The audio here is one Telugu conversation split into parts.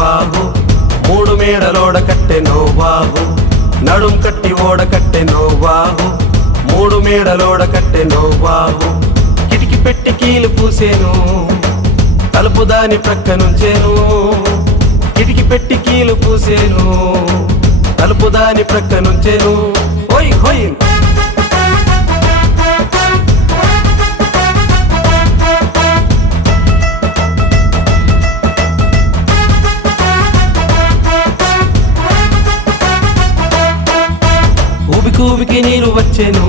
బాహు మూడు మేడలోడ కట్టెనో బాహు నడుం కట్టి ఓడ కట్టెనో బాహు మూడు మేడలోడ కట్టెనో బాహు కిటికి పెట్టి కీలు పూసేను తలుపు దాని ప్రక్కనుంచేను కిటికి పెట్టి కీలు పూసేను తలుపు దాని ప్రక్కనుంచేను హోయ్ హోయ్ ఊబికి నీరు వచ్చేను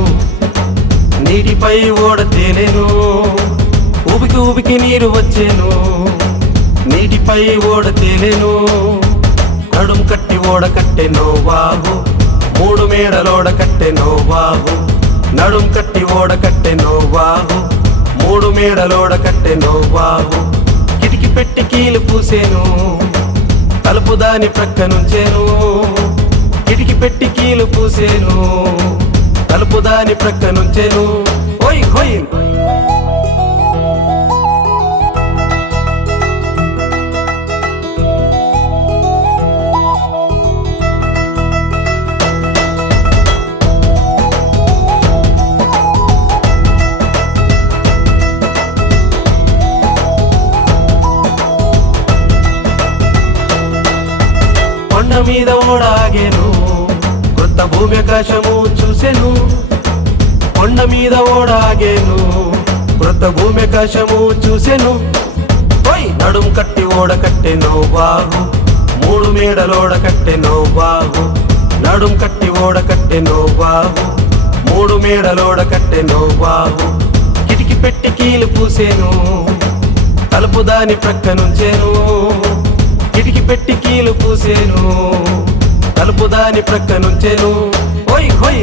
నీటిపై ఓడ తేలేను ఊబికి నీరు వచ్చేను నీటిపై ఓడ తేలేను నడుం కట్టి ఓడ కట్టెనో బాహు మూడు మేడలోడ కట్టెనో బాహు నడుం కట్టి ఓడ కట్టెనో బాహు మూడు మేడలోడ కట్టెనో బాహు కిటికి పెట్టి కీలు పూసేను తలుపు దాని ప్రక్కనుంచేను కిటికి పెట్టి కీలు పూసేను తలుపు దాని ప్రక్కనుంచేను హోయ్ హోయ్ కొండ మీద ఓడాగేను కొత్త భూమి ఆకాశము చూసెను కొండ మీద ఓడాగేను కొత్త భూమి ఆకాశము చూసెను పోయి నడుం కట్టి ఓడ కట్టెనో బాహు మూడు మేడలోడ కట్టెనో బాహు నడుం కట్టి ఓడ కట్టెనో బాహు మూడు మేడలోడ కట్టెనో బాహు కిటికి పెట్టి కీలు పూసేను తలుపు దాని ప్రక్కనుంచేను కిటికి పెట్టి కీలు పూసేను తలుపు దాని ప్రక్కనుంచేను హోయ్ హోయ్